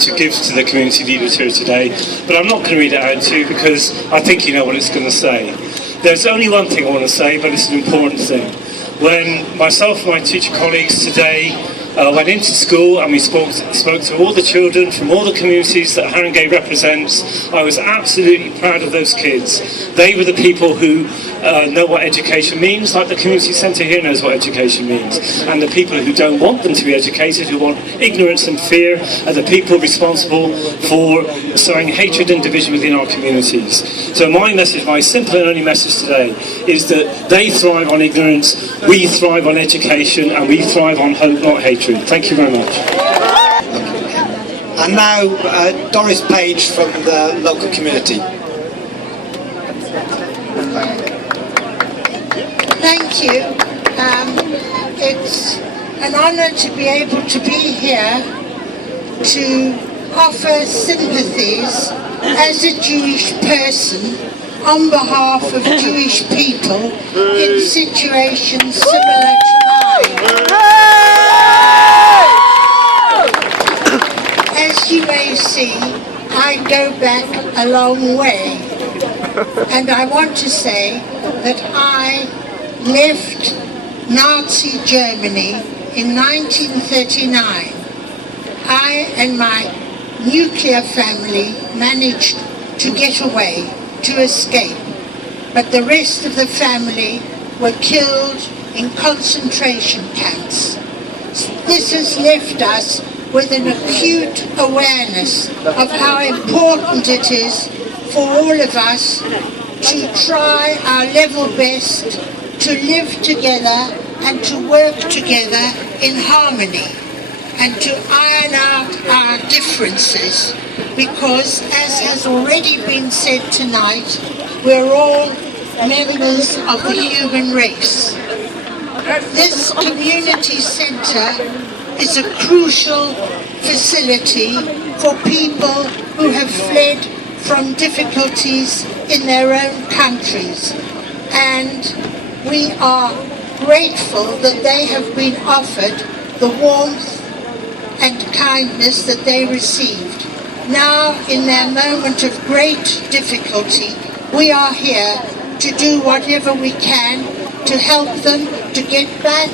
to give to the community leaders here today, but I'm not going to read it out to you because I think you know what it's going to say. There's only one thing I want to say, but it's an important thing. When myself and my teacher colleagues today went into school and we spoke to all the children from all the communities that Haringey represents, I was absolutely proud of those kids. They were the people who know what education means, like the community centre here knows what education means. And the people who don't want them to be educated, who want ignorance and fear, are the people responsible for sowing hatred and division within our communities. So my message, my simple and only message today, is that they thrive on ignorance, we thrive on education, and we thrive on hope, not hatred. Thank you very much. And now Doris Page from the local community. Thank you. It's an honour to be able to be here to offer sympathies as a Jewish person on behalf of Jewish people in situations similar to mine. As you may see, I go back a long way, and I want to say that I left Nazi Germany in 1939. I and my nuclear family managed to get away, to escape, but the rest of the family were killed in concentration camps. This has left us with an acute awareness of how important it is for all of us to try our level best to live together and to work together in harmony and to iron out our differences, because, as has already been said tonight, we're all members of the human race. This community centre is a crucial facility for people who have fled from difficulties in their own countries, and we are grateful that they have been offered the warmth and kindness that they received. Now, in their moment of great difficulty, we are here to do whatever we can to help them to get back